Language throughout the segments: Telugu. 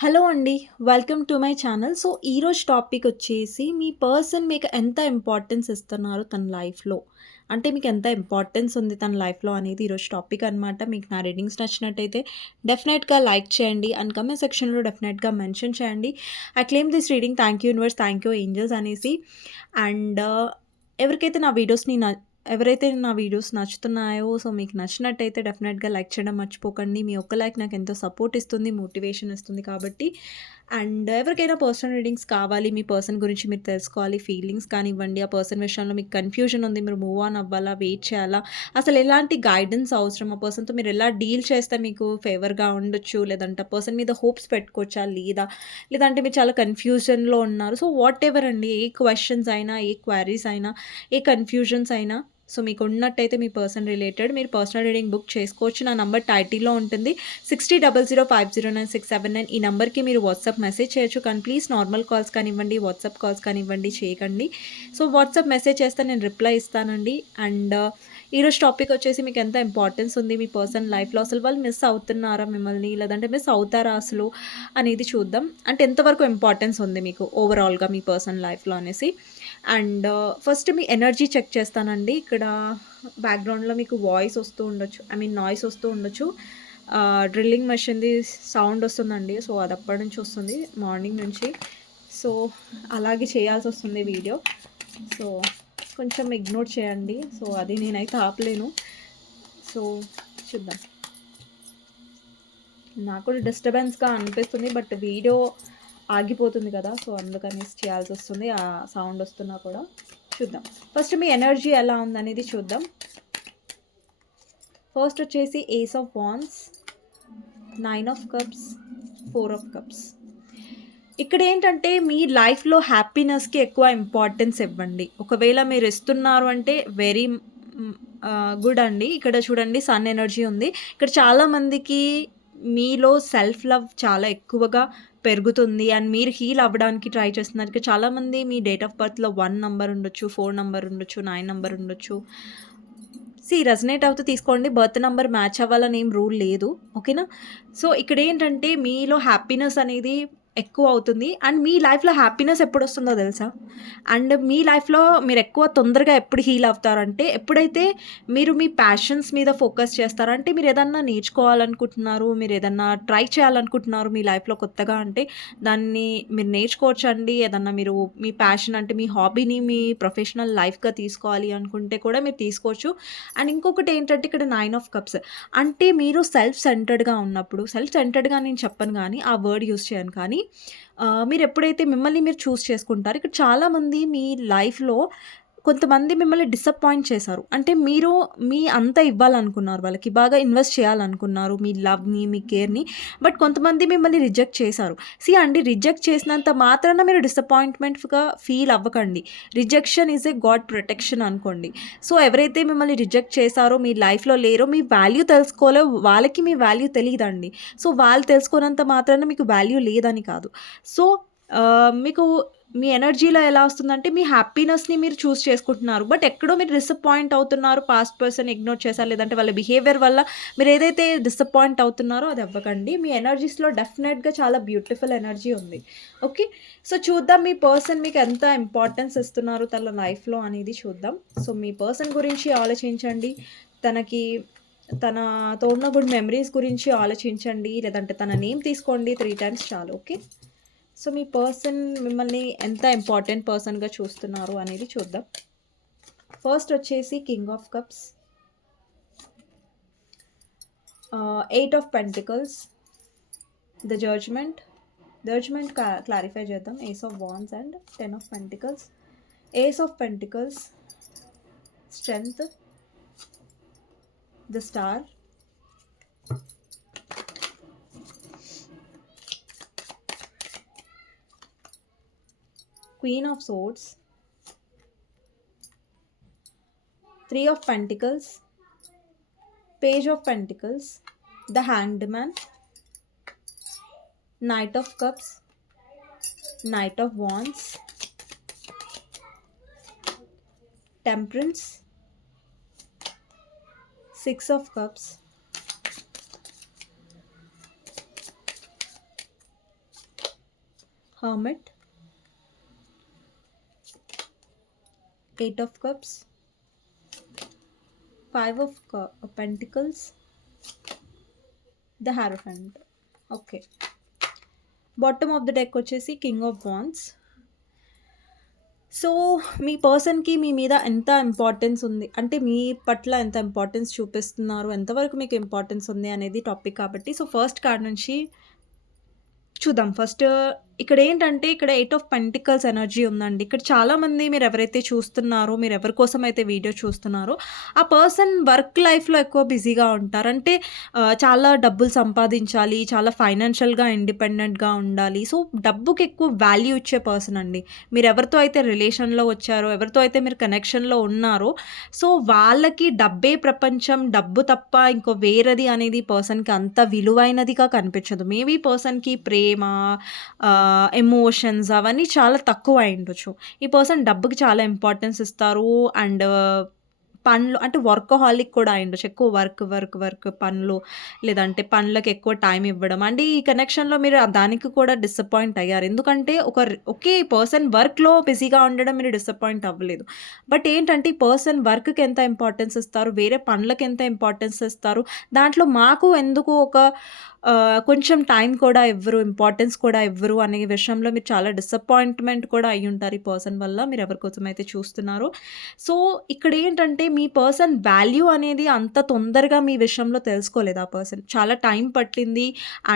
హలో అండి. Welcome to my channel. So, ఈరోజు టాపిక్ వచ్చేసి మీ పర్సన్ మీకు ఎంత ఇంపార్టెన్స్ ఇస్తున్నారు తన లైఫ్‌లో. అంటే మీకు ఎంత ఇంపార్టెన్స్ ఉంది తన లైఫ్‌లో అనేది ఈరోజు టాపిక్ అనమాట. మీకు నా రీడింగ్స్ నచ్చినట్టయితే డెఫినెట్‌గా లైక్ చేయండి. అండ్ కమెంట్ సెక్షన్‌లో డెఫినెట్‌గా మెన్షన్ చేయండి. I claim this reading thank you universe, thank you angels అనేసి. అండ్ ఎవరికైతే నా వీడియోస్‌ని నా ఎవరైతే నా వీడియోస్ నచ్చుతున్నాయో సో, మీకు నచ్చినట్టయితే డెఫినెట్‌గా లైక్ చేయడం మర్చిపోకండి. మీ ఒక్క లైక్ నాకు ఎంతో సపోర్ట్ ఇస్తుంది, మోటివేషన్ ఇస్తుంది కాబట్టి. అండ్ ఎవరికైనా పర్సనల్ రీడింగ్స్ కావాలి, మీ పర్సన్ గురించి మీరు తెలుసుకోవాలి, ఫీలింగ్స్ కానివ్వండి, ఆ పర్సన్ విషయంలో మీకు కన్‌ఫ్యూజన్ ఉంది, మీరు మూవ్ ఆన్ అవ్వాలా, వెయిట్ చేయాలా, అసలు ఎలాంటి గైడెన్స్ అవసరం, ఆ పర్సన్‌తో మీరు ఎలా డీల్ చేస్తే మీకు ఫేవర్‌గా ఉండొచ్చు, లేదంటే ఆ పర్సన్ మీద హోప్స్ పెట్టుకోవచ్చా? లేదా, లేదంటే మీరు చాలా కన్‌ఫ్యూజన్‌లో ఉన్నారు. సో, వాట్ ఎవర్ అండి ఏ క్వశ్చన్స్ అయినా, ఏ క్వారీస్ అయినా, ఏ కన్‌ఫ్యూజన్స్ అయినా సో, మీకు ఉన్నట్టయితే మీ పర్సన్ రిలేటెడ్ మీరు పర్సనల్ రీడింగ్ బుక్ చేసుకోవచ్చు. నా నంబర్ టైటిల్‌లో ఉంటుంది. 6000509679 ఈ నెంబర్కి మీరు వాట్సాప్ మెసేజ్ చేయొచ్చు. కానీ ప్లీజ్ నార్మల్ కాల్స్ కానివ్వండి, వాట్సాప్ కాల్స్ కానివ్వండి చేయకండి. సో, వాట్సాప్ మెసేజ్ చేస్తే నేను రిప్లై ఇస్తానండి. అండ్ ఈరోజు టాపిక్ వచ్చేసి మీకు ఎంత ఇంపార్టెన్స్ ఉంది మీ పర్సన్ లైఫ్‌లో అసలు వాళ్ళు మిస్ అవుతున్నారా మిమ్మల్ని? లేదంటే మిస్ అవుతారా అసలు అనేది చూద్దాం. అంటే ఎంతవరకు ఇంపార్టెన్స్ ఉంది మీకు ఓవరాల్‌గా మీ పర్సన్ లైఫ్‌లో అనేసి. అండ్ uh, ఫస్ట్ మీ ఎనర్జీ చెక్ చేస్తానండి. ఇక్కడ బ్యాక్‌గ్రౌండ్‌లో మీకు వాయిస్ వస్తూ ఉండొచ్చు. ఐ మీన్ నాయిస్ వస్తూ ఉండొచ్చు. డ్రిల్లింగ్ మెషిన్‌ది సౌండ్ వస్తుందండి. సో, అది అప్పటి నుంచి వస్తుంది మార్నింగ్ నుంచి. సో, అలాగే చేయాల్సి వస్తుంది వీడియో. సో, కొంచెం ఇగ్నోర్ చేయండి. సో, అది నేనైతే ఆపలేను. సో, చూద్దాం. నాకు డిస్టర్బెన్స్‌గా అనిపిస్తుంది. బట్ వీడియో ఆగిపోతుంది కదా! సో, అందుకనేసి చేయాల్సొస్తుంది. ఆ సౌండ్ వస్తున్నా కూడా. చూద్దాం. ఫస్ట్ మీ ఎనర్జీ ఎలా ఉందనేది చూద్దాం. ఫస్ట్ వచ్చేసి ace of wands nine of cups, four of cups. ఇక్కడ ఏంటంటే మీ లైఫ్‌లో హ్యాపీనెస్‌కి ఎక్కువ ఇంపార్టెన్స్ ఇవ్వండి. ఒకవేళ మీరు ఇస్తున్నారు అంటే వెరీ గుడ్ mm, uh, అండి. ఇక్కడ చూడండి సన్ ఎనర్జీ ఉంది. ఇక్కడ చాలామందికి మీలో సెల్ఫ్ లవ్ చాలా ఎక్కువగా పెరుగుతుంది. అండ్ మీరు హీల్ అవ్వడానికి ట్రై చేస్తున్నారు. ఇక్కడ చాలామంది మీ డేట్ ఆఫ్ బర్త్‌లో వన్ నంబర్ ఉండొచ్చు, ఫోర్ నంబర్ ఉండొచ్చు, నైన్ నంబర్ ఉండొచ్చు. సీ రెజనేట్ అవుతూ తీసుకోండి. బర్త్ నెంబర్ మ్యాచ్ అవ్వాలని ఏం రూల్ లేదు. ఓకేనా? సో, ఇక్కడ ఏంటంటే మీలో హ్యాపీనెస్ అనేది ఎక్కువ అవుతుంది. అండ్ మీ లైఫ్‌లో హ్యాపీనెస్ ఎప్పుడు వస్తుందో తెలుసా? అండ్ మీ లైఫ్‌లో మీరు ఎక్కువ తొందరగా ఎప్పుడు హీల్ అవుతారంటే ఎప్పుడైతే మీరు మీ ప్యాషన్స్ మీద ఫోకస్ చేస్తారో అంటే మీరు ఏదన్నా నేర్చుకోవాలనుకుంటున్నారు, మీరు ఏదన్నా ట్రై చేయాలనుకుంటున్నారు మీ లైఫ్‌లో కొత్తగా అంటే దాన్ని మీరు నేర్చుకోవచ్చండి. ఏదన్నా మీరు మీ ప్యాషన్ అంటే మీ హాబీని మీ ప్రొఫెషనల్ లైఫ్‌గా తీసుకోవాలి అనుకుంటే కూడా మీరు తీసుకోవచ్చు. అండ్ ఇంకొకటి ఏంటంటే ఇక్కడ నైన్ ఆఫ్ కప్స్ అంటే మీరు సెల్ఫ్ సెంటర్డ్‌గా ఉన్నప్పుడు సెల్ఫ్ సెంటర్డ్‌గా నేను చెప్పను కానీ ఆ వర్డ్ యూజ్ చేయను కానీ మీరు ఎప్పుడైతే మిమ్మల్ని మీరు చూస్ చేసుకుంటారు ఇక్కడ చాలామంది మీ లైఫ్‌లో కొంతమంది మిమ్మల్ని డిసప్పాయింట్ చేశారు. అంటే మీరు మీ అంతా ఇవ్వాలనుకున్నారు వాళ్ళకి. బాగా ఇన్వెస్ట్ చేయాలనుకున్నారు మీ లవ్‌ని, మీ కేర్‌ని. బట్ కొంతమంది మిమ్మల్ని రిజెక్ట్ చేశారు. సీ అండి రిజెక్ట్ చేసినంత మాత్రాన మీరు డిసప్పాయింట్‌మెంట్‌గా ఫీల్ అవ్వకండి. Rejection is a god protection అనుకోండి. సో, ఎవరైతే మిమ్మల్ని రిజెక్ట్ చేశారో మీ లైఫ్‌లో లేరో మీ వాల్యూ తెలుసుకోలే వాళ్ళకి మీ వాల్యూ తెలియదండి సో, వాళ్ళు తెలుసుకోనంత మాత్రాన మీకు వాల్యూ లేదని కాదు. సో, మీకు మీ ఎనర్జీలో ఎలా వస్తుందంటే మీ హ్యాపీనెస్‌ని మీరు చూస్ చేసుకుంటున్నారు. బట్ ఎక్కడో మీరు డిసప్పాయింట్ అవుతున్నారు. పాస్ట్ పర్సన్ ఇగ్నోర్ చేశారు. లేదంటే వాళ్ళ బిహేవియర్ వల్ల మీరు ఏదైతే డిసప్పాయింట్ అవుతున్నారో అది అవ్వకండి. మీ ఎనర్జీస్‌లో డెఫినెట్‌గా చాలా బ్యూటిఫుల్ ఎనర్జీ ఉంది. ఓకే. సో, చూద్దాం మీ పర్సన్ మీకు ఎంత ఇంపార్టెన్స్ ఇస్తున్నారు తన లైఫ్‌లో అనేది చూద్దాం. సో, మీ పర్సన్ గురించి ఆలోచించండి. తనకి తనతో ఉన్న గుడ్ మెమరీస్ గురించి ఆలోచించండి. లేదంటే తన నేమ్ తీసుకోండి త్రీ టైమ్స్ చాలు. ఓకే. సో, మీ పర్సన్ మిమ్మల్ని ఎంత ఇంపార్టెంట్ పర్సన్‌గా చూస్తున్నారు అనేది చూద్దాం. ఫస్ట్ వచ్చేసి king of cups. Eight of pentacles. The judgement. Judgement clarify చేద్దాం. Ace of wands and 10 of pentacles. Ace of pentacles. Strength. The star. Queen of Swords. Three of Pentacles. Page of Pentacles. The Hanged Man. Knight of Cups. Knight of Wands. Temperance. Six of Cups. hermit eight of cups five of pentacles the the okay bottom of the deck వచ్చేసి కింగ్ ఆఫ్ వాన్స్ సో మీ పర్సన్కి మీ మీద ఎంత ఇంపార్టెన్స్ ఉంది? అంటే మీ పట్ల ఎంత ఇంపార్టెన్స్ చూపిస్తున్నారు? ఎంతవరకు మీకు ఇంపార్టెన్స్ ఉంది అనేది టాపిక్ కాబట్టి. సో ఫస్ట్ కార్డ్ నుంచి చూద్దాం. ఫస్ట్ ఇక్కడ ఏంటంటే ఇక్కడ ఎయిట్ ఆఫ్ పెంటికల్స్ ఎనర్జీ ఉందండి. ఇక్కడ చాలామంది మీరు ఎవరైతే చూస్తున్నారో మీరు ఎవరి కోసం అయితే వీడియో చూస్తున్నారో ఆ పర్సన్ వర్క్ లైఫ్లో ఎక్కువ బిజీగా ఉంటారు. అంటే చాలా డబ్బులు సంపాదించాలి చాలా ఫైనాన్షియల్గా ఇండిపెండెంట్గా ఉండాలి. సో డబ్బుకి ఎక్కువ వాల్యూ ఇచ్చే పర్సన్ అండి. మీరు ఎవరితో అయితే రిలేషన్లో వచ్చారో ఎవరితో అయితే మీరు కనెక్షన్లో ఉన్నారో సో వాళ్ళకి డబ్బే ప్రపంచం డబ్బు తప్ప ఇంకో వేరేది అనేది పర్సన్కి అంత విలువైనదిగా కనిపించదు. మేబీ పర్సన్కి ప్రేమ ఎమోషన్స్ అవన్నీ చాలా తక్కువ అయి ఉండొచ్చు ఈ పర్సన్ డబ్బుకి చాలా ఇంపార్టెన్స్ ఇస్తారు అండ్ uh, పనులు అంటే వర్కహాలిక్ కూడా అయి ఉండొచ్చు ఎక్కువ వర్క్ వర్క్ వర్క్ పనులు లేదంటే పనులకు ఎక్కువ టైం ఇవ్వడం. అంటే ఈ కనెక్షన్లో మీరు దానికి కూడా డిసప్పాయింట్ అయ్యారు. ఎందుకంటే ఒక ఒకే పర్సన్ వర్క్లో బిజీగా ఉండడం మీరు డిసప్పాయింట్ అవ్వలేదు. బట్ ఏంటంటే ఈ పర్సన్ వర్క్కి ఎంత ఇంపార్టెన్స్ ఇస్తారు? వేరే పనులకు ఎంత ఇంపార్టెన్స్ ఇస్తారు? దాంట్లో మాకు ఎందుకు ఒక కొంచెం టైం కూడా ఇవ్వరు ఇంపార్టెన్స్ కూడా ఇవ్వరు అనే విషయంలో మీరు చాలా డిసప్పాయింట్మెంట్ కూడా అయ్యి ఉంటారు ఈ పర్సన్ వల్ల మీరు ఎవరి కోసం అయితే చూస్తున్నారు. సో ఇక్కడ ఏంటంటే మీ పర్సన్ వాల్యూ అనేది అంత తొందరగా మీ విషయంలో తెలుసుకోలేదు ఆ పర్సన్. చాలా టైం పట్టింది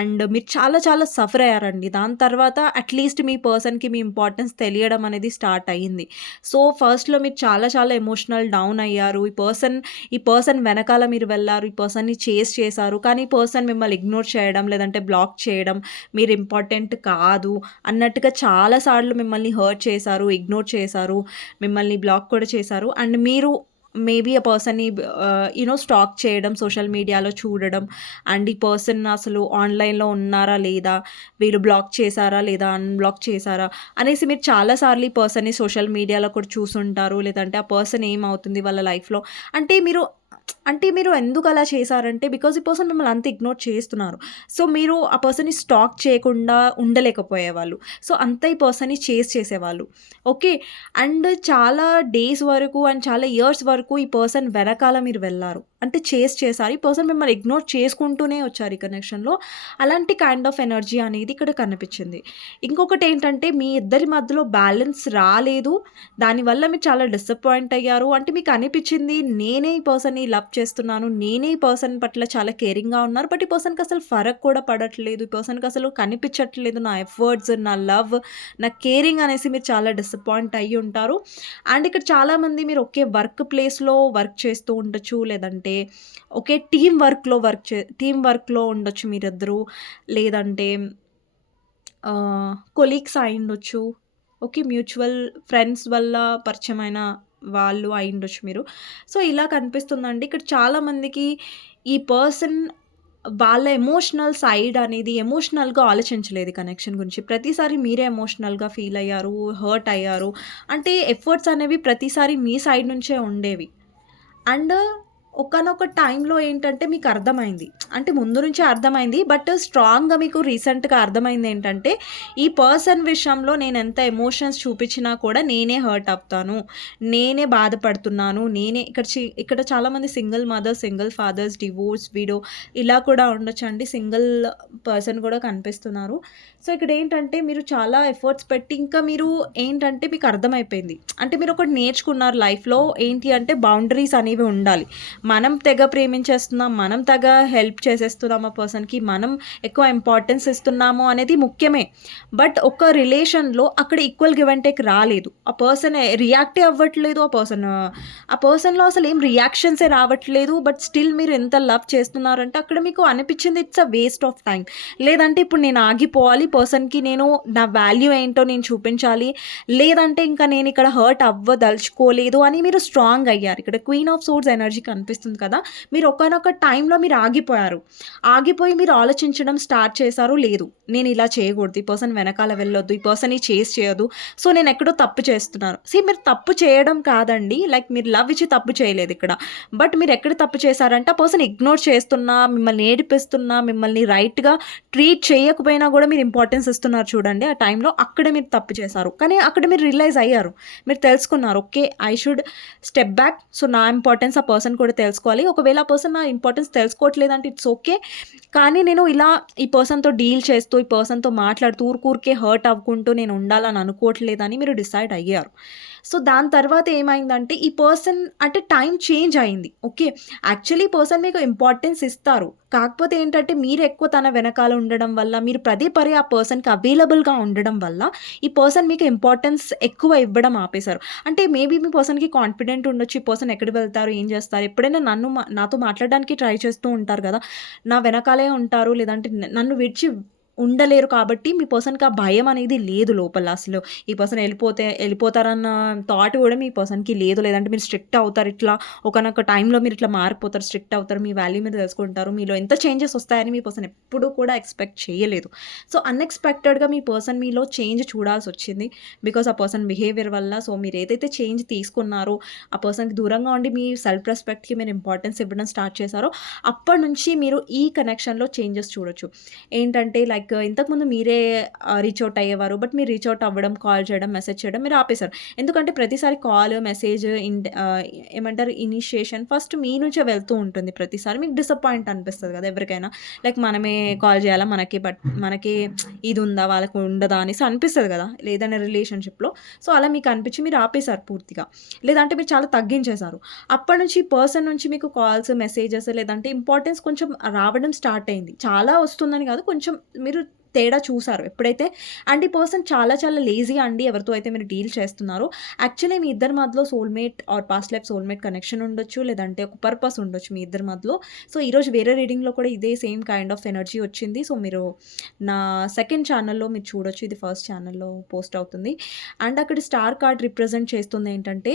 అండ్ మీరు చాలా చాలా సఫర్ అయ్యారండి. దాని తర్వాత అట్లీస్ట్ మీ పర్సన్కి మీ ఇంపార్టెన్స్ తెలియడం అనేది స్టార్ట్ అయ్యింది. సో ఫస్ట్లో మీరు చాలా చాలా ఎమోషనల్ డౌన్ అయ్యారు. ఈ పర్సన్ ఈ పర్సన్ వెనకాల మీరు వెళ్ళారు ఈ పర్సన్ని చేస్ చేశారు. కానీ ఈ పర్సన్ మిమ్మల్ని ఇగ్నోర్ చేయడం లేదంటే బ్లాక్ చేయడం మీరు ఇంపార్టెంట్ కాదు అన్నట్టుగా చాలాసార్లు మిమ్మల్ని హర్ట్ చేశారు ఇగ్నోర్ చేశారు మిమ్మల్ని బ్లాక్ కూడా చేశారు. అండ్ మీరు మేబీ ఆ పర్సన్ని యూనో స్టాక్ చేయడం సోషల్ మీడియాలో చూడడం అండ్ ఈ పర్సన్ అసలు ఆన్లైన్లో ఉన్నారా లేదా వీళ్ళు బ్లాక్ చేశారా లేదా అన్బ్లాక్ చేశారా అనేసి మీరు చాలాసార్లు ఈ పర్సన్ని సోషల్ మీడియాలో కూడా చూసుంటారు. లేదంటే ఆ పర్సన్ ఏమవుతుంది వాళ్ళ లైఫ్లో. అంటే మీరు అంటే మీరు ఎందుకు అలా చేశారంటే బికాజ్ ఈ పర్సన్ మిమ్మల్ని అంత ఇగ్నోర్ చేస్తున్నారు. సో మీరు ఆ పర్సన్ని స్టాక్ చేయకుండా ఉండలేకపోయేవాళ్ళు. సో అంత ఈ పర్సన్ని చేస్ చేసేవాళ్ళు. ఓకే అండ్ చాలా డేస్ వరకు అండ్ చాలా ఇయర్స్ వరకు ఈ పర్సన్ వెనకాల మీరు వెళ్ళారు. అంటే చేస్ చేశారు. ఈ పర్సన్ మిమ్మల్ని ఇగ్నోర్ చేసుకుంటూనే వచ్చారు ఈ కనెక్షన్లో. అలాంటి కైండ్ ఆఫ్ ఎనర్జీ అనేది ఇక్కడ కనిపించింది. ఇంకొకటి ఏంటంటే మీ ఇద్దరి మధ్యలో బ్యాలెన్స్ రాలేదు. దానివల్ల మీరు చాలా డిసప్పాయింట్ అయ్యారు. అంటే మీకు అనిపించింది నేనే ఈ పర్సన్ని లవ్ చేస్తున్నాను నేనే ఈ పర్సన్ పట్ల చాలా కేరింగ్గా ఉన్నారు. బట్ ఈ పర్సన్కి అసలు ఫరక్ కూడా పడట్లేదు. ఈ పర్సన్కి అసలు కనిపించట్లేదు నా ఎఫర్ట్స్ నా లవ్ నా కేరింగ్ అనేసి మీరు చాలా డిసప్పాయింట్ అయ్యి ఉంటారు. అండ్ ఇక్కడ చాలామంది మీరు ఒకే వర్క్ ప్లేస్లో వర్క్ చేస్తూ ఉండొచ్చు. లేదంటే ఒకే టీం వర్క్లో వర్క్ చే టీం వర్క్లో ఉండొచ్చు మీరిద్దరూ. లేదంటే కొలీగ్స్ అయి ఉండొచ్చు. ఓకే మ్యూచువల్ ఫ్రెండ్స్ వల్ల పరిచయమైన వాళ్ళు అయి ఉండొచ్చు మీరు. సో ఇలా కనిపిస్తుందండి. ఇక్కడ చాలామందికి ఈ పర్సన్ వాళ్ళ ఎమోషనల్ సైడ్ అనేది ఎమోషనల్గా ఆలోచించలేదు కనెక్షన్ గురించి. ప్రతిసారి మీరే ఎమోషనల్గా ఫీల్ అయ్యారు హర్ట్ అయ్యారు. అంటే ఎఫర్ట్స్ అనేవి ప్రతిసారి మీ సైడ్ నుంచే ఉండేవి. అండ్ ఒకనొక టైంలో ఏంటంటే మీకు అర్థమైంది. అంటే ముందు నుంచే అర్థమైంది. బట్ స్ట్రాంగ్గా మీకు రీసెంట్గా అర్థమైంది ఏంటంటే ఈ పర్సన్ విషయంలో నేను ఎంత ఎమోషన్స్ చూపించినా కూడా నేనే హర్ట్ అవుతాను. నేనే బాధపడుతున్నాను. నేనే ఇక్కడ చి- ఇక్కడ చాలామంది single mothers single fathers divorce widow ఇలా కూడా ఉండొచ్చు అండి సింగిల్ పర్సన్ కూడా కనిపిస్తున్నారు. సో ఇక్కడ ఏంటంటే మీరు చాలా ఎఫర్ట్స్ పెట్టి ఇంకా మీరు ఏంటంటే మీకు అర్థమైపోయింది. అంటే మీరు ఒకటి నేర్చుకున్నారు లైఫ్లో ఏంటి అంటే బౌండరీస్ అనేవి ఉండాలి. మనం తెగ ప్రేమించేస్తున్నాం మనం తెగ హెల్ప్ చేసేస్తున్నాం ఆ పర్సన్కి మనం ఎక్కువ ఇంపార్టెన్స్ ఇస్తున్నాము అనేది ముఖ్యమే. బట్ ఒక రిలేషన్లో అక్కడ ఈక్వల్ గివ్ అండ్ టేక్ రాలేదు. ఆ పర్సన్ రియాక్టే అవ్వట్లేదు ఆ పర్సన్ ఆ పర్సన్లో అసలు ఏం రియాక్షన్సే రావట్లేదు బట్ స్టిల్ మీరు ఎంత లవ్ చేస్తున్నారంటే అక్కడ మీకు అనిపించింది it's a waste of time లేదంటే ఇప్పుడు నేను ఆగిపోవాలి పర్సన్కి నేను నా వాల్యూ ఏంటో నేను చూపించాలి లేదంటే ఇంకా నేను ఇక్కడ హర్ట్ అవ్వదలుచుకోలేదు అని మీరు స్ట్రాంగ్ అయ్యారు. ఇక్కడ క్వీన్ ఆఫ్ సోర్స్ ఎనర్జీ కనిపిస్తుంది. అనిపిస్తుంది కదా? మీరు ఒకనొక టైంలో మీరు ఆగిపోయారు. ఆగిపోయి మీరు ఆలోచించడం స్టార్ట్ చేశారు లేదు. నేను ఇలా చేయకూడదు. ఈ పర్సన్ వెనకాల వెళ్ళొద్దు. ఈ పర్సన్ ఈ చేసి చేయదు సో నేను ఎక్కడో తప్పు చేస్తున్నాను. సీ మీరు తప్పు చేయడం కాదండి. లైక్ మీరు లవ్ ఇచ్చి తప్పు చేయలేదు ఇక్కడ. బట్ మీరు ఎక్కడ తప్పు చేశారంటే ఆ పర్సన్ ఇగ్నోర్ చేస్తున్నా మిమ్మల్ని ఏడిపిస్తున్నా మిమ్మల్ని రైట్గా ట్రీట్ చేయకపోయినా కూడా మీరు ఇంపార్టెన్స్ ఇస్తున్నారు చూడండి. ఆ టైంలో అక్కడ మీరు తప్పు చేశారు. కానీ అక్కడ మీరు రియలైజ్ అయ్యారు. మీరు తెలుసుకున్నారు okay I should step back. So నా ఇంపార్టెన్స్ ఆ పర్సన్ కూడా తెలుసుకోవాలి. ఒకవేళ ఆ పర్సన్ నా ఇంపార్టెన్స్ తెలుసుకోవట్లేదంటే ఇట్స్ ఓకే కానీ నేను ఇలా ఈ పర్సన్తో డీల్ చేస్తూ ఈ పర్సన్తో మాట్లాడుతూ ఊరికూరికే హర్ట్ అవ్వుకుంటూ నేను ఉండాలని అనుకోవట్లేదని మీరు డిసైడ్ అయ్యారు. సో దాని తర్వాత ఏమైందంటే ఈ పర్సన్ అంటే టైం చేంజ్ అయింది ఓకే యాక్చువల్లీ పర్సన్ మీకు ఇంపార్టెన్స్ ఇస్తారు. కాకపోతే ఏంటంటే మీరు ఎక్కువ తన వెనకాల ఉండడం వల్ల మీరు పదే పదే ఆ పర్సన్కి అవైలబుల్గా ఉండడం వల్ల ఈ పర్సన్ మీకు ఇంపార్టెన్స్ ఎక్కువ ఇవ్వడం ఆపేశారు. అంటే మేబీ మీ పర్సన్కి కాన్ఫిడెంట్ ఉండొచ్చు ఈ పర్సన్ ఎక్కడికి వెళ్తారు ఏం చేస్తారు? ఎప్పుడైనా నన్ను మా- నాతో మాట్లాడడానికి ట్రై చేస్తూ ఉంటారు కదా? నా వెనకాలే ఉంటారు లేదంటే నన్ను విడిచి ఉండలేరు కాబట్టి మీ పర్సన్కి ఆ భయం అనేది లేదు లోపల అసలు. ఈ పర్సన్ వెళ్ళిపోతే వెళ్ళిపోతారన్న థాట్ కూడా మీ పర్సన్కి లేదు. లేదంటే మీరు స్ట్రిక్ట్ అవుతారు ఇట్లా. ఒకనొక టైంలో మీరు ఇట్లా మారిపోతారు స్ట్రిక్ట్ అవుతారు మీ వాల్యూ మీరు తెలుసుకుంటారు. మీలో ఎంత చేంజెస్ వస్తాయని మీ పర్సన్ ఎప్పుడూ కూడా ఎక్స్పెక్ట్ చేయలేదు. సో అన్ఎక్స్పెక్టెడ్గా మీ పర్సన్ మీలో చేంజ్ చూడాల్సి వచ్చింది. బికాస్ ఆ పర్సన్ బిహేవియర్ వల్ల సో మీరు ఏదైతే చేంజ్ తీసుకున్నారో ఆ పర్సన్కి దూరంగా ఉండి మీ సెల్ఫ్ రెస్పెక్ట్కి మీరు ఇంపార్టెన్స్ ఇవ్వడం స్టార్ట్ చేశారో అప్పటి నుంచి మీరు ఈ కనెక్షన్లో చేంజెస్ చూడొచ్చు. ఏంటంటే లైక్ లైక్ uh, ఇంతకుముందు మీరే రీచ్ అవుట్ అయ్యేవారు బట్ మీరు రీచ్ అవుట్ అవ్వడం కాల్ చేయడం మెసేజ్ చేయడం మీరు ఆపేశారు. ఎందుకంటే ప్రతిసారి కాల్ మెసేజ్ ఇన్ ఏమంటారు ఇనిషియేషన్ ఫస్ట్ మీ నుంచే వెళ్తూ ఉంటుంది ప్రతిసారి. మీకు డిసప్పాయింట్ అనిపిస్తుంది కదా ఎవరికైనా. లైక్ మనమే కాల్ చేయాలా మనకి బట్ మనకి ఇది ఉందా వాళ్ళకి ఉండదా అనేసి అనిపిస్తుంది కదా లేదనే రిలేషన్షిప్లో సో అలా మీకు అనిపించి మీరు ఆపేశారు పూర్తిగా. లేదంటే మీరు చాలా తగ్గించేశారు. అప్పటి నుంచి పర్సన్ నుంచి మీకు కాల్స్ మెసేజెస్ లేదంటే ఇంపార్టెన్స్ కొంచెం రావడం స్టార్ట్ అయింది. చాలా వస్తుందని కాదు కొంచెం మీరు తేడా చూసారు ఎప్పుడైతే అండ్ ఈ పర్సన్ చాలా చాలా లేజీ అండి ఎవరితో అయితే మీరు డీల్ చేస్తున్నారో. యాక్చువల్లీ మీ ఇద్దరి మధ్యలో soulmate or past life soulmate connection ఉండొచ్చు లేదంటే ఒక పర్పస్ ఉండొచ్చు మీ ఇద్దరి మధ్యలో. సో ఈరోజు వేరే రీడింగ్లో కూడా ఇదే సేమ్ కైండ్ ఆఫ్ ఎనర్జీ వచ్చింది. సో మీరు నా సెకండ్ ఛానల్లో మీరు చూడొచ్చు. ఇది ఫస్ట్ ఛానల్లో పోస్ట్ అవుతుంది. అండ్ అక్కడ స్టార్ కార్డ్ రిప్రజెంట్ చేస్తుంది ఏంటంటే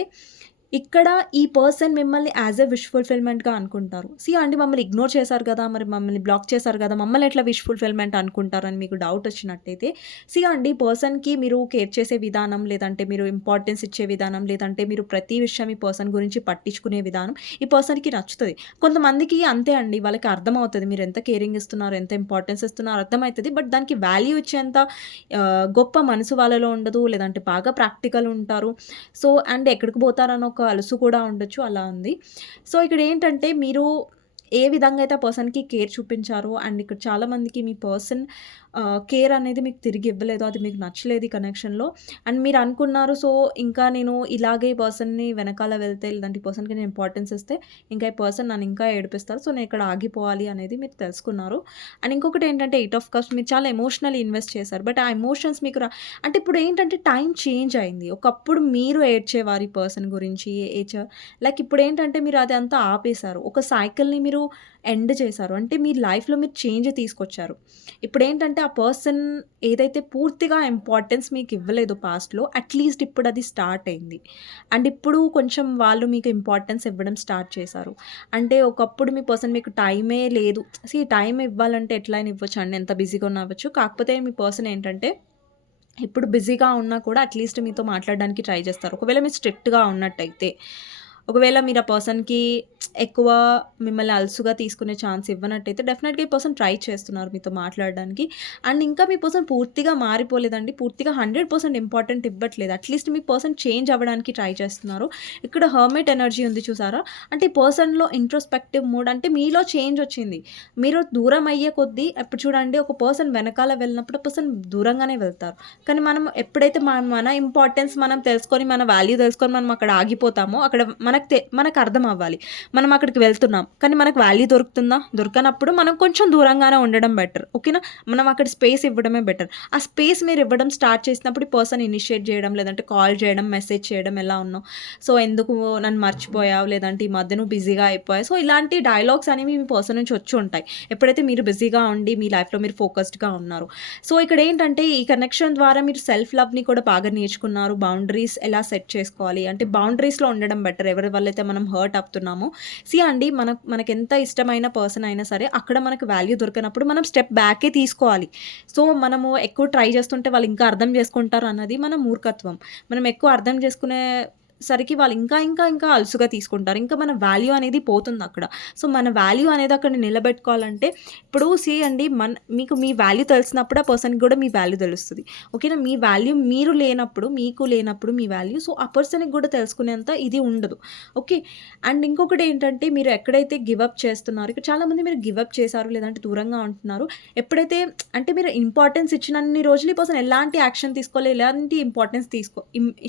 ఇక్కడ ఈ పర్సన్ మిమ్మల్ని యాజ్ ఎ విష్ ఫుల్ఫిల్మెంట్గా అనుకుంటారు. సి అండి మమ్మల్ని ఇగ్నోర్ చేశారు కదా మరి మమ్మల్ని బ్లాక్ చేశారు కదా మమ్మల్ని ఎట్లా విష్ ఫుల్ఫిల్మెంట్ అనుకుంటారని మీకు డౌట్ వచ్చినట్టయితే సి అండి పర్సన్కి మీరు కేర్ చేసే విధానం లేదంటే మీరు ఇంపార్టెన్స్ ఇచ్చే విధానం లేదంటే మీరు ప్రతి విషయం ఈ పర్సన్ గురించి పట్టించుకునే విధానం ఈ పర్సన్కి నచ్చుతుంది. కొంతమందికి అంతే అండి వాళ్ళకి అర్థమవుతుంది. మీరు ఎంత కేరింగ్ ఇస్తున్నారు ఎంత ఇంపార్టెన్స్ ఇస్తున్నారు అర్థమవుతుంది. బట్ దానికి వాల్యూ ఇచ్చేంత గొప్ప మనసు వాళ్ళలో ఉండదు లేదంటే బాగా ప్రాక్టికల్ ఉంటారు. సో అండ్ ఎక్కడికి పోతారని ఒక అలుసు కూడా ఉండొచ్చు అలా ఉంది. సో ఇక్కడ ఏంటంటే మీరు ఏ విధంగా అయితే పర్సన్కి కేర్ చూపించారో అండ్ ఇక్కడ చాలామందికి మీ పర్సన్ కేర్ అనేది మీకు తిరిగి ఇవ్వలేదు అది మీకు నచ్చలేదు ఈ కనెక్షన్లో అండ్ మీరు అనుకున్నారు సో ఇంకా నేను ఇలాగే ఈ పర్సన్ని వెనకాల వెళ్తే లేదంటే ఈ పర్సన్కి నేను ఇంపార్టెన్స్ ఇస్తే ఇంకా ఈ పర్సన్ నన్ను ఇంకా ఏడిపిస్తారు. సో నేను ఇక్కడ ఆగిపోవాలి అనేది మీరు తెలుసుకున్నారు. అండ్ ఇంకొకటి ఏంటంటే ఎయిట్ ఆఫ్ కప్స్ మీరు చాలా ఎమోషనల్ ఇన్వెస్ట్ చేశారు. బట్ ఆ ఎమోషన్స్ మీకు రా అంటే ఇప్పుడు ఏంటంటే టైం చేంజ్ అయింది. ఒకప్పుడు మీరు ఏడ్చేవారు ఈ పర్సన్ గురించి ఏడ్చ లైక్ ఇప్పుడు ఏంటంటే మీరు అది అంతా ఆపేశారు. ఒక సైకిల్ని మీరు ఎండ్ చేశారు. అంటే మీ లైఫ్లో మీరు చేంజ్ తీసుకొచ్చారు. ఇప్పుడు ఏంటంటే ఆ పర్సన్ ఏదైతే పూర్తిగా ఇంపార్టెన్స్ మీకు ఇవ్వలేదు పాస్ట్లో అట్లీస్ట్ ఇప్పుడు అది స్టార్ట్ అయింది. అండ్ ఇప్పుడు కొంచెం వాళ్ళు మీకు ఇంపార్టెన్స్ ఇవ్వడం స్టార్ట్ చేశారు. అంటే ఒకప్పుడు మీ పర్సన్ మీకు టైమే లేదు. సీ టైం ఇవ్వాలంటే ఎట్లయినా ఇవ్వచ్చు అండి. ఎంత బిజీగా ఉన్నా అవ్వచ్చు. కాకపోతే మీ పర్సన్ ఏంటంటే ఇప్పుడు బిజీగా ఉన్నా కూడా అట్లీస్ట్ మీతో మాట్లాడడానికి ట్రై చేస్తారు. ఒకవేళ మీరు స్ట్రిక్ట్గా ఉన్నట్టయితే. ఒకవేళ మీరు ఆ పర్సన్కి ఎక్కువ మిమ్మల్ని అలసుగా తీసుకునే ఛాన్స్ ఇవ్వనట్టయితే డెఫినెట్గా ఈ పర్సన్ ట్రై చేస్తున్నారు మీతో మాట్లాడడానికి. అండ్ ఇంకా మీ పర్సన్ పూర్తిగా మారిపోలేదండి. పూర్తిగా హండ్రెడ్ పర్సెంట్ ఇంపార్టెంట్ ఇవ్వట్లేదు. అట్లీస్ట్ మీ పర్సన్ చేంజ్ అవ్వడానికి ట్రై చేస్తున్నారు. ఇక్కడ హర్మేట్ ఎనర్జీ ఉంది చూసారా? అంటే ఈ పర్సన్లో ఇంట్రోస్పెక్టివ్ మూడ్ అంటే మీలో చేంజ్ వచ్చింది. మీరు దూరం అయ్యే కొద్దీ ఇప్పుడు చూడండి ఒక పర్సన్ వెనకాల వెళ్ళినప్పుడు పర్సన్ దూరంగానే వెళ్తారు. కానీ మనం ఎప్పుడైతే మన మన ఇంపార్టెన్స్ మనం తెలుసుకొని మన వాల్యూ తెలుసుకొని మనం అక్కడ ఆగిపోతామో అక్కడ మనకు మనకు అర్థం అవ్వాలి. మనం అక్కడికి వెళ్తున్నాం కానీ మనకు వాల్యూ దొరుకుతుందా? దొరకనప్పుడు మనం కొంచెం దూరంగానే ఉండడం బెటర్ ఓకేనా? మనం అక్కడ స్పేస్ ఇవ్వడమే బెటర్. ఆ స్పేస్ మీరు ఇవ్వడం స్టార్ట్ చేసినప్పుడు ఈ పర్సన్ ఇనిషియేట్ చేయడం లేదంటే కాల్ చేయడం మెసేజ్ చేయడం ఎలా ఉన్నావు? సో ఎందుకు నన్ను మర్చిపోయావు? లేదంటే ఈ మధ్య నువ్వు బిజీగా అయిపోయావు? సో ఇలాంటి డైలాగ్స్ అనేవి మీ పర్సన్ నుంచి వచ్చి ఉంటాయి. ఎప్పుడైతే మీరు బిజీగా ఉండి మీ లైఫ్లో మీరు ఫోకస్డ్గా ఉన్నారు. సో ఇక్కడ ఏంటంటే ఈ కనెక్షన్ ద్వారా మీరు సెల్ఫ్ లవ్ని కూడా బాగా నేర్చుకున్నారు. బౌండరీస్ ఎలా సెట్ చేసుకోవాలి? అంటే బౌండరీస్లో ఉండడం బెటర్ ఎవరి ఎవరి వల్లైతే మనం హర్ట్ అవుతున్నామో. సి అండి మన మనకెంత ఇష్టమైన పర్సన్ అయినా సరే అక్కడ మనకు వాల్యూ దొరికినప్పుడు మనం స్టెప్ బ్యాకే తీసుకోవాలి. సో మనము ఎక్కువ ట్రై చేస్తుంటే వాళ్ళు ఇంకా అర్థం చేసుకుంటారు అన్నది మన మూర్ఖత్వం. మనం ఎక్కువ అర్థం చేసుకునే సరికి వాళ్ళు ఇంకా ఇంకా ఇంకా అలుసుగా తీసుకుంటారు. ఇంకా మన వాల్యూ అనేది పోతుంది అక్కడ. సో మన వాల్యూ అనేది అక్కడ నిలబెట్టుకోవాలంటే ఇప్పుడు సీ అండి మన మీకు మీ వాల్యూ తెలిసినప్పుడు ఆ పర్సన్కి కూడా మీ వాల్యూ తెలుస్తుంది. ఓకేనా మీ వాల్యూ మీరు లేనప్పుడు మీకు లేనప్పుడు మీ వాల్యూ సో ఆ పర్సన్కి కూడా తెలుసుకునేంత ఇది ఉండదు. ఓకే అండ్ ఇంకొకటి ఏంటంటే మీరు ఎక్కడైతే గివప్ చేస్తున్నారో ఇక్కడ చాలామంది మీరు గివప్ చేశారు లేదంటే దూరంగా ఉంటున్నారు. ఎప్పుడైతే అంటే మీరు ఇంపార్టెన్స్ ఇచ్చినన్ని రోజులు ఈ పర్సన్ ఎలాంటి యాక్షన్ తీసుకోలేదు ఎలాంటి ఇంపార్టెన్స్ తీసుకో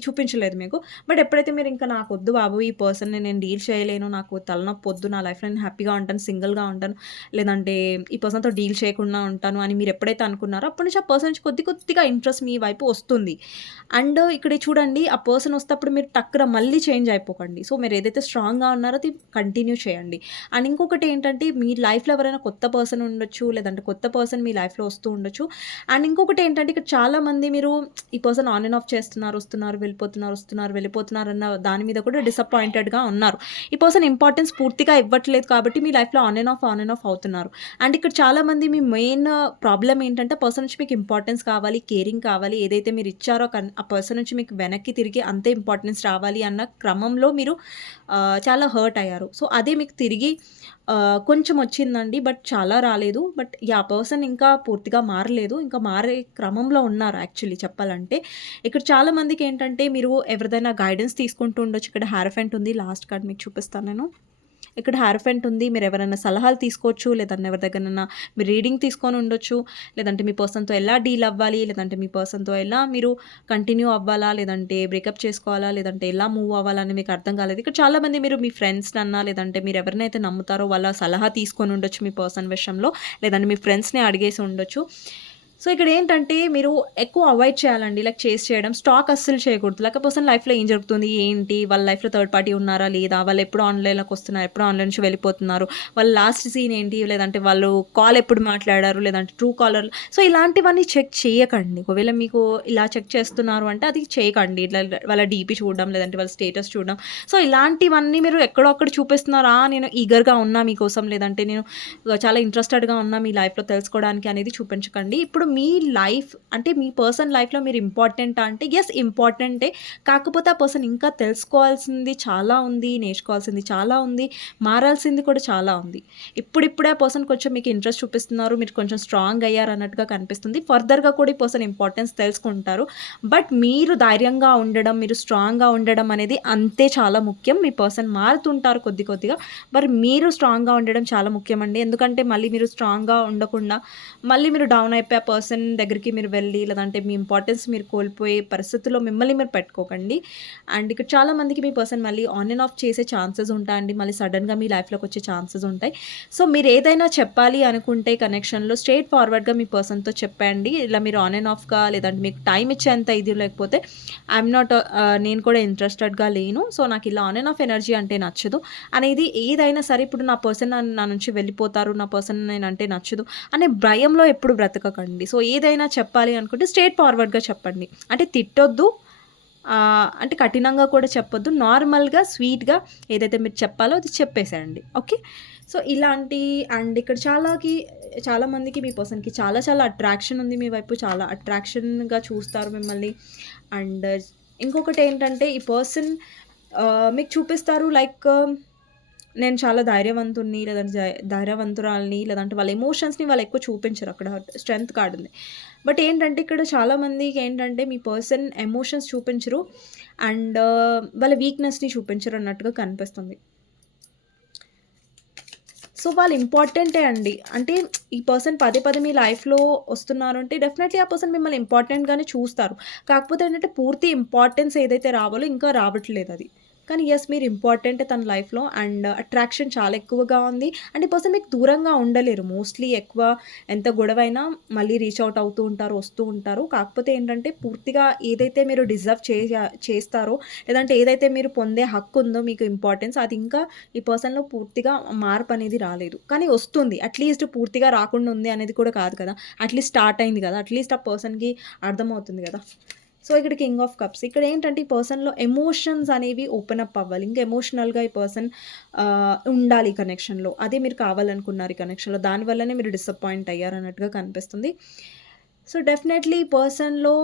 చూపించలేదు మీకు. బట్ ఎప్పుడైతే మీరు ఇంకా నాకు వద్దు బాబు ఈ పర్సన్ని నేను డీల్ చేయలేను నాకు తలనొప్పి వద్దు నా లైఫ్లో నేను హ్యాపీగా ఉంటాను సింగిల్గా ఉంటాను లేదంటే ఈ పర్సన్తో డీల్ చేయకుండా ఉంటాను అని మీరు ఎప్పుడైతే అనుకున్నారో అప్పటి నుంచి ఆ పర్సన్ నుంచి కొద్ది కొద్దిగా ఇంట్రెస్ట్ మీ వైపు వస్తుంది. అండ్ ఇక్కడ చూడండి ఆ పర్సన్ వస్తేప్పుడు మీరు టక్కున మళ్ళీ చేంజ్ అయిపోకండి. సో మీరు ఏదైతే స్ట్రాంగ్గా ఉన్నారో అది కంటిన్యూ చేయండి. అండ్ ఇంకొకటి ఏంటంటే మీ లైఫ్లో ఎవరైనా కొత్త పర్సన్ ఉండొచ్చు లేదంటే కొత్త పర్సన్ మీ లైఫ్లో వస్తూ ఉండొచ్చు. అండ్ ఇంకొకటి ఏంటంటే ఇక్కడ చాలామంది మీరు ఈ పర్సన్ ఆన్ అండ్ ఆఫ్ చేస్తున్నారు వస్తున్నారు వెళ్ళిపోతున్నారు వస్తున్నారు వెళ్ళిపోతున్నారు అన్న దాని మీద కూడా డిసప్పాయింటెడ్గా ఉన్నారు. ఈ పర్సన్ ఇంపార్టెన్స్ పూర్తిగా ఇవ్వట్లేదు కాబట్టి మీ లైఫ్లో on and off on and off అవుతున్నారు. అండ్ ఇక్కడ చాలామంది మీ మెయిన్ ప్రాబ్లం ఏంటంటే పర్సన్ నుంచి మీకు ఇంపార్టెన్స్ కావాలి కేరింగ్ కావాలి ఏదైతే మీరు ఇచ్చారో ఆ పర్సన్ నుంచి మీకు వెనక్కి తిరిగి అంతే ఇంపార్టెన్స్ రావాలి అన్న క్రమంలో మీరు చాలా హర్ట్ అయ్యారు. సో అదే మీకు తిరిగి కొంచెం వచ్చిందండి బట్ చాలా రాలేదు. బట్ యా పర్సన్ ఇంకా పూర్తిగా మారలేదు. ఇంకా మారే క్రమంలో ఉన్నారు యాక్చువల్లీ చెప్పాలంటే. ఇక్కడ చాలా మందికి ఏంటంటే మీరు ఎవరిదైనా గైడెన్స్ తీసుకుంటూ ఉండొచ్చు. ఇక్కడ హ్యారఫెంట్ ఉంది లాస్ట్ కార్డ్ మీకు చూపిస్తాను నేను. ఇక్కడ హ్యారఫెంట్ ఉంది మీరు ఎవరైనా సలహాలు తీసుకోవచ్చు లేదంటే ఎవరి దగ్గరైనా మీరు రీడింగ్ తీసుకొని ఉండొచ్చు లేదంటే మీ పర్సన్తో ఎలా డీల్ అవ్వాలి లేదంటే మీ పర్సన్తో ఎలా మీరు కంటిన్యూ అవ్వాలా లేదంటే బ్రేకప్ చేసుకోవాలా లేదంటే ఎలా మూవ్ అవ్వాలని మీకు అర్థం కాలేదు. ఇక్కడ చాలామంది మీరు మీ ఫ్రెండ్స్ అన్నా లేదంటే మీరు ఎవరినైతే నమ్ముతారో వాళ్ళ సలహా తీసుకొని ఉండొచ్చు మీ పర్సన్ విషయంలో లేదంటే మీ ఫ్రెండ్స్ని అడిగేసి ఉండొచ్చు. సో ఇక్కడ ఏంటంటే మీరు ఎక్కువ అవాయిడ్ చేయాలండి లైక్ చేసి చేయడం. స్టాక్ అస్సలు చేయకూడదు. లేకపోతే లైఫ్లో ఏం జరుగుతుంది? ఏంటి? వాళ్ళ లైఫ్లో థర్డ్ పార్టీ ఉన్నారా లేదా? వాళ్ళు ఎప్పుడు ఆన్లైన్లోకి వస్తున్నారు? ఎప్పుడు ఆన్లైన్ నుంచి వెళ్ళిపోతున్నారు? వాళ్ళ లాస్ట్ సీన్ ఏంటి? లేదంటే వాళ్ళు కాల్ ఎప్పుడు మాట్లాడారు? లేదంటే ట్రూ కాలర్ సో ఇలాంటివన్నీ చెక్ చేయకండి. ఒకవేళ మీకు ఇలా చెక్ చేస్తున్నారు అంటే అది చేయకండి. ఇట్లా వాళ్ళ డీపీ చూడడం లేదంటే వాళ్ళ స్టేటస్ చూడడం. సో ఇలాంటివన్నీ మీరు ఎక్కడో అక్కడ చూపిస్తున్నారా? నేను ఈగర్గా ఉన్నా మీకోసం. లేదంటే నేను చాలా ఇంట్రెస్టెడ్గా ఉన్నా మీ లైఫ్లో తెలుసుకోవడానికి అనేది చూపించకండి. ఇప్పుడు మీ లైఫ్ అంటే మీ పర్సన్ లైఫ్లో మీరు ఇంపార్టెంట్ అంటే ఎస్ ఇంపార్టెంటే. కాకపోతే ఆ పర్సన్ ఇంకా తెలుసుకోవాల్సింది చాలా ఉంది నేర్చుకోవాల్సింది చాలా ఉంది మారాల్సింది కూడా చాలా ఉంది. ఇప్పుడిప్పుడే ఆ పర్సన్ కొంచెం మీకు ఇంట్రెస్ట్ చూపిస్తున్నారు మీరు కొంచెం స్ట్రాంగ్ అయ్యారు అన్నట్టుగా కనిపిస్తుంది. ఫర్దర్గా కూడా ఈ పర్సన్ ఇంపార్టెన్స్ తెలుసుకుంటారు. బట్ మీరు ధైర్యంగా ఉండడం మీరు స్ట్రాంగ్గా ఉండడం అనేది అంతే చాలా ముఖ్యం. మీ పర్సన్ మారుతుంటారు కొద్ది కొద్దిగా. మరి మీరు స్ట్రాంగ్గా ఉండడం చాలా ముఖ్యం అండి ఎందుకంటే మళ్ళీ మీరు స్ట్రాంగ్గా ఉండకుండా మళ్ళీ మీరు డౌన్ అయిపోయే పర్సన్ దగ్గరికి మీరు వెళ్ళి లేదంటే మీ ఇంపార్టెన్స్ మీరు కోల్పోయే పరిస్థితుల్లో మిమ్మల్ని మీరు పెట్టుకోకండి. అండ్ ఇక్కడ చాలా మందికి మీ పర్సన్ మళ్ళీ ఆన్ అండ్ ఆఫ్ చేసే ఛాన్సెస్ ఉంటాయండి. మళ్ళీ సడన్గా మీ లైఫ్లోకి వచ్చే ఛాన్సెస్ ఉంటాయి. సో మీరు ఏదైనా చెప్పాలి అనుకుంటే కనెక్షన్లో స్ట్రేట్ ఫార్వర్డ్గా మీ పర్సన్తో చెప్పండి. ఇలా మీరు ఆన్ అండ్ ఆఫ్గా లేదంటే మీకు టైం ఇచ్చేంత ఇది లేకపోతే ఐఎమ్ నాట్ నేను కూడా ఇంట్రెస్టెడ్గా లేను. సో నాకు ఇలా ఆన్ అండ్ ఆఫ్ ఎనర్జీ అంటే నచ్చదు. అనేది ఏదైనా సరే ఇప్పుడు నా పర్సన్ నా నుంచి వెళ్ళిపోతారు. నా పర్సన్ నేను అంటే నచ్చదు. అనే భయంలో ఎప్పుడు బ్రతకకండి. సో ఏదైనా చెప్పాలి అనుకుంటే స్ట్రేట్ ఫార్వర్డ్గా చెప్పండి. అంటే తిట్టొద్దు. అంటే కఠినంగా కూడా చెప్పొద్దు. నార్మల్గా స్వీట్గా ఏదైతే మీరు చెప్పాలో అది చెప్పేసేయండి. ఓకే సో ఇలాంటి అండ్ ఇక్కడ చాలాకి చాలామందికి మీ పర్సన్కి చాలా చాలా అట్రాక్షన్ ఉంది మీ వైపు. చాలా అట్రాక్షన్గా చూస్తారు మిమ్మల్ని. అండ్ ఇంకొకటి ఏంటంటే ఈ పర్సన్ మీకు చూపిస్తారు లైక్ నేను చాలా ధైర్యవంతుణ్ణి లేదంటే ధైర్యవంతురాలని ధైర్యవంతురాల్ని లేదంటే వాళ్ళ ఎమోషన్స్ని వాళ్ళు ఎక్కువ చూపించరు అక్కడ. స్ట్రెంగ్త్ కార్డ్ ఉంది. బట్ ఏంటంటే ఇక్కడ చాలామందికి ఏంటంటే మీ పర్సన్ ఎమోషన్స్ చూపించరు అండ్ uh, వాళ్ళ వీక్నెస్ని చూపించరు అన్నట్టుగా కనిపిస్తుంది. సో వాళ్ళు ఇంపార్టెంటే అండి. అంటే ఈ పర్సన్ పదే పదే మీ లైఫ్లో వస్తున్నారు అంటే డెఫినెట్లీ ఆ పర్సన్ మిమ్మల్ని ఇంపార్టెంట్గానే చూస్తారు. కాకపోతే ఏంటంటే పూర్తి ఇంపార్టెన్స్ ఏదైతే రావాలో ఇంకా రావట్లేదు అది. కానీ ఎస్ మీరు ఇంపార్టెంట్ తన లైఫ్లో అండ్ అట్రాక్షన్ చాలా ఎక్కువగా ఉంది. అండ్ ఈ పర్సన్ మీకు దూరంగా ఉండలేరు. మోస్ట్లీ ఎక్కువ ఎంత గొడవైనా మళ్ళీ రీచ్ అవుట్ అవుతూ ఉంటారు వస్తూ ఉంటారు. కాకపోతే ఏంటంటే పూర్తిగా ఏదైతే మీరు డిజర్వ్ చే చేస్తారో లేదంటే ఏదైతే మీరు పొందే హక్కు ఉందో మీకు ఇంపార్టెన్స్ అది ఇంకా ఈ పర్సన్లో పూర్తిగా మార్పు అనేది రాలేదు. కానీ వస్తుంది. అట్లీస్ట్ పూర్తిగా రాకుండా ఉంది అనేది కూడా కాదు కదా. అట్లీస్ట్ స్టార్ట్ అయింది కదా. అట్లీస్ట్ ఆ పర్సన్కి అర్థమవుతుంది కదా. సో ఇక్కడ కింగ్ ఆఫ్ కప్స్ ఇక్కడ ఏంటంటే ఈ పర్సన్లో ఎమోషన్స్ అనేవి ఓపెన్ అప్ అవ్వాలి. ఇంకా ఎమోషనల్గా ఈ పర్సన్ ఉండాలి కనెక్షన్లో అదే మీరు కావాలనుకున్నారు ఈ కనెక్షన్లో దానివల్లనే మీరు డిసప్పాయింట్ అయ్యారు అన్నట్టుగా కనిపిస్తుంది. సో డెఫినెట్లీ ఈ పర్సన్లో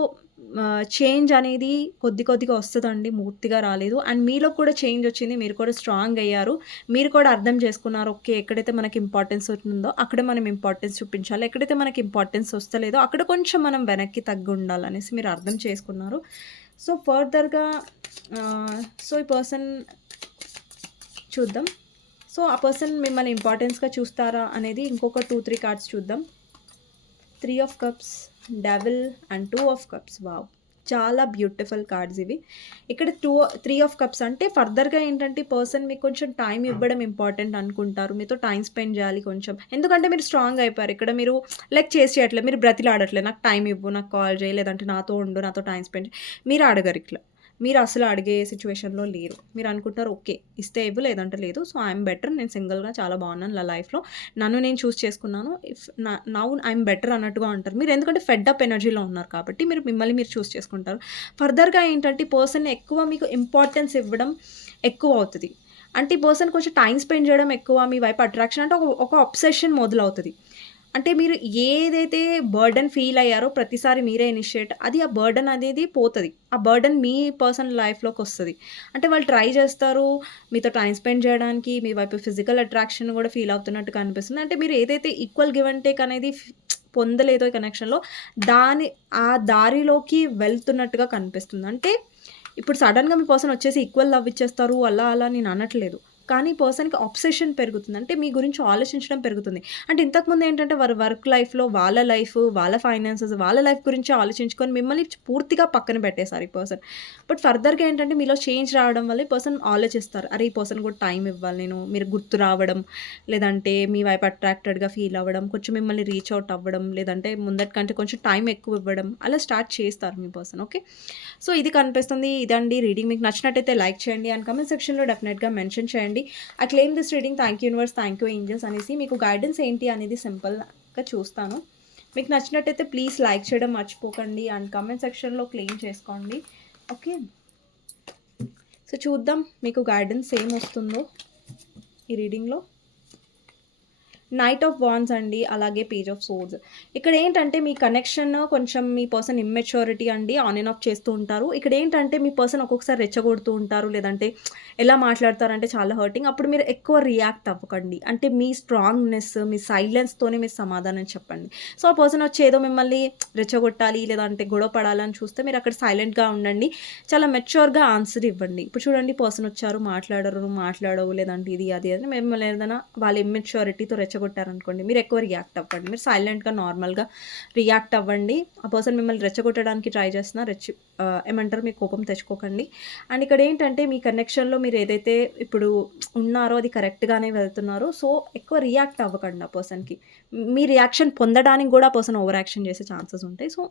చేంజ్ అనేది కొద్ది కొద్దిగా వస్తుందండి. పూర్తిగా రాలేదు. అండ్ మీలో కూడా చేంజ్ వచ్చింది. మీరు కూడా స్ట్రాంగ్ అయ్యారు. మీరు కూడా అర్థం చేసుకున్నారు. ఓకే ఎక్కడైతే మనకి ఇంపార్టెన్స్ ఉంటుందో అక్కడ మనం ఇంపార్టెన్స్ చూపించాలి. ఎక్కడైతే మనకి ఇంపార్టెన్స్ వస్తలేదో అక్కడ కొంచెం మనం వెనక్కి తగ్గి ఉండాలనేసి మీరు అర్థం చేసుకున్నారు. సో ఫర్దర్గా సో ఈ పర్సన్ చూద్దాం. సో ఆ పర్సన్ మిమ్మల్ని ఇంపార్టెన్స్గా చూస్తారా అనేది ఇంకొక టూ త్రీ కార్డ్స్ చూద్దాం. Three of cups devil and two of cups. Wow. చాలా బ్యూటిఫుల్ కార్డ్స్ ఇవి. ఇక్కడ టూ త్రీ ఆఫ్ కప్స్ అంటే ఫర్దర్గా ఏంటంటే పర్సన్ మీకు కొంచెం టైం ఇవ్వడం ఇంపార్టెంట్ అనుకుంటారు. మీతో టైం స్పెండ్ చేయాలి కొంచెం. ఎందుకంటే మీరు స్ట్రాంగ్ అయిపోయారు. ఇక్కడ మీరు లైక్ చేసేయట్లేదు మీరు బ్రతిలాడట్లేదు. నాకు టైం ఇవ్వు నాకు కాల్ చేయి లేదంటే నాతో ఉండు నాతో టైం స్పెండ్ మీరు అడగరు ఇట్లా. మీరు అసలు అడిగే సిచ్యువేషన్లో లేరు. మీరు అనుకుంటారు ఓకే ఇస్తే ఇవ్వు లేదంటే లేదు. సో ఐఎమ్ బెటర్ నేను సింగిల్గా చాలా బాగున్నాను నా లైఫ్లో. నన్ను నేను చూస్ చేసుకున్నాను. ఇఫ్ నా నౌ ఐఎమ్ బెటర్ అన్నట్టుగా ఉంటారు మీరు ఎందుకంటే ఫెడ్ అప్ ఎనర్జీలో ఉన్నారు కాబట్టి మీరు మిమ్మల్ని మీరు చూస్ చేసుకుంటారు. ఫర్దర్గా ఏంటంటే పర్సన్ ఎక్కువ మీకు ఇంపార్టెన్స్ ఇవ్వడం ఎక్కువ అవుతుంది. అంటే ఈ పర్సన్ కొంచెం టైం స్పెండ్ చేయడం ఎక్కువ మీ వైపు అట్రాక్షన్ అంటే ఒక ఒక అబ్సెషన్ మొదలవుతుంది. అంటే మీరు ఏదైతే బర్డన్ ఫీల్ అయ్యారో ప్రతిసారి మీరే ఇనిషియేట్ అది ఆ బర్డన్ అనేది పోతుంది. ఆ బర్డన్ మీ పర్సనల్ లైఫ్లోకి వస్తుంది. అంటే వాళ్ళు ట్రై చేస్తారు మీతో టైం స్పెండ్ చేయడానికి మీ వైపు ఫిజికల్ అట్రాక్షన్ కూడా ఫీల్ అవుతున్నట్టు కనిపిస్తుంది. అంటే మీరు ఏదైతే ఈక్వల్ గివ్ అండ్ టేక్ అనేది పొందలేదో ఈ కనెక్షన్లో దాని ఆ దారిలోకి వెళ్తున్నట్టుగా కనిపిస్తుంది. అంటే ఇప్పుడు సడన్గా మీ పర్సన్ వచ్చేసి ఈక్వల్ లవ్ ఇచ్చేస్తారు అలా అలా నేను అనట్లేదు. కానీ పర్సన్కి అబ్సెషన్ పెరుగుతుంది. అంటే మీ గురించి ఆలోచించడం పెరుగుతుంది. అంటే ఇంతకుముందు ఏంటంటే వారి వర్క్ లైఫ్లో వాళ్ళ లైఫ్ వాళ్ళ ఫైనాన్సెస్ వాళ్ళ లైఫ్ గురించి ఆలోచించుకొని మిమ్మల్ని పూర్తిగా పక్కన పెట్టేశారు ఈ పర్సన్ బట్ ఫర్దర్గా ఏంటంటే మీలో చేంజ్ రావడం వల్ల ఈ పర్సన్ ఆలోచిస్తారు. అరే ఈ పర్సన్ కూడా టైం ఇవ్వాలి నేను. మీరు గుర్తు రావడం లేదంటే మీ వైపు అట్రాక్టెడ్గా ఫీల్ అవ్వడం కొంచెం మిమ్మల్ని రీచ్ అవుట్ అవ్వడం లేదంటే ముందటికంటే కొంచెం టైం ఎక్కువ ఇవ్వడం అలా స్టార్ట్ చేస్తారు మీ పర్సన్ ఓకే సో ఇది కనిపిస్తుంది. ఇదండి. రీడింగ్ మీకు నచ్చినట్టయితే లైక్ చేయండి. అండ్ కమెంట్ సెక్షన్లో డెఫినెట్గా మెన్షన్ చేయండి. I claim this reading thank you universe thank you angels అనేసి మీకు గైడెన్స్ ఏంటి అనేది సింపుల్గా చూస్తాను. మీకు నచ్చినట్టయితే ప్లీజ్ లైక్ చేయడం మర్చిపోకండి అండ్ కమెంట్ సెక్షన్లో క్లెయిమ్ చేసుకోండి. ఓకే సో చూద్దాం మీకు గైడెన్స్ ఏం వస్తుందో ఈ రీడింగ్లో నైట్ ఆఫ్ వాన్స్ అండి అలాగే పేజ్ ఆఫ్ సోర్స్ ఇక్కడ ఏంటంటే మీ కనెక్షన్ కొంచెం మీ పర్సన్ ఇమ్మెచ్యూరిటీ అండి ఆన్ అండ్ ఆఫ్ చేస్తూ ఉంటారు. ఇక్కడ ఏంటంటే మీ పర్సన్ ఒక్కొక్కసారి రెచ్చగొడుతూ ఉంటారు లేదంటే ఎలా మాట్లాడతారంటే చాలా హర్టింగ్ అప్పుడు మీరు ఎక్కువ రియాక్ట్ అవ్వకండి. అంటే మీ స్ట్రాంగ్నెస్ మీ సైలెన్స్తోనే మీరు సమాధానం చెప్పండి. సో ఆ పర్సన్ వచ్చి ఏదో మిమ్మల్ని రెచ్చగొట్టాలి లేదంటే గొడవ పడాలని చూస్తే మీరు అక్కడ సైలెంట్గా ఉండండి. చాలా మెచ్యూర్గా ఆన్సర్ ఇవ్వండి. ఇప్పుడు చూడండి పర్సన్ వచ్చారు మాట్లాడరు మాట్లాడవు లేదంటే ఇది అది అని. మిమ్మల్ని ఏదైనా వాళ్ళ ఇమ్మెచ్యూరిటీతో రెచ్చగొట్టారనుకోండి మీరు ఎక్కువ రియాక్ట్ అవ్వండి. మీరు సైలెంట్గా నార్మల్గా రియాక్ట్ అవ్వండి. ఆ పర్సన్ మిమ్మల్ని రెచ్చగొట్టడానికి ట్రై చేస్తున్నా రెచ్చి ఏమంటారు మీ కోపం తెచ్చుకోకండి. అండ్ ఇక్కడ ఏంటంటే మీ కనెక్షన్లో మీరు ఏదైతే ఇప్పుడు ఉన్నారో అది కరెక్ట్గానే వెళ్తున్నారో సో ఎక్కువ రియాక్ట్ అవ్వకండి ఆ పర్సన్కి మీ రియాక్షన్ పొందడానికి కూడా ఆ పర్సన్ ఓవర్ యాక్షన్ చేసే ఛాన్సెస్ ఉంటాయి. సో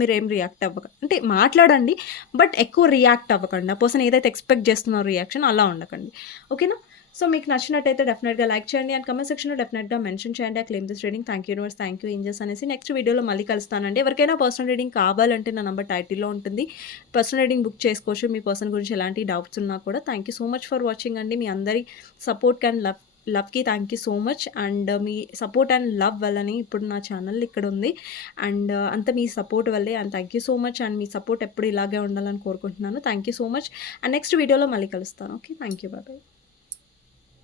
మీరు ఏం రియాక్ట్ అవ్వకండి అంటే మాట్లాడండి బట్ ఎక్కువ రియాక్ట్ అవ్వకండి. ఆ పర్సన్ ఏదైతే ఎక్స్పెక్ట్ చేస్తున్నారో రియాక్షన్ అలా ఉండకండి. ఓకేనా సో మీకు నచ్చినట్టయితే డెఫినెట్గా లైక్ చేయండి. అండ్ కమెంట్ సెక్షన్లో డెఫినెట్గా మెన్షన్ చేయండి. ఆ claim this reading thank you universe thank you angels అనేసి నెక్స్ట్ వీడియోలో మళ్ళీ కలుస్తానండి. ఎవరికైనా పర్సనల్ రీడింగ్ కావాలంటే నా నంబర్ టైటిల్లో ఉంటుంది. పర్సనల్ రీడింగ్ బుక్ చేసుకోవచ్చు. మీ పర్సన్ గురించి ఎలాంటి డౌట్స్ ఉన్నా కూడా thank you so much for watching అండి. మీ అందరి సపోర్ట్ అండ్ లవ్ లవ్కి thank you so much and me support and love వల్లని ఇప్పుడు నా ఛానల్ ఇక్కడ ఉంది. అండ్ అంత మీ సపోర్ట్ వల్లే and thank you so much and me support ఎప్పుడు ఇలాగే ఉండాలని కోరుకుంటున్నాను. Thank you so much and next వీడియోలో మళ్ళీ కలుస్తాను. ఓకే థ్యాంక్ యూ బాబాయ్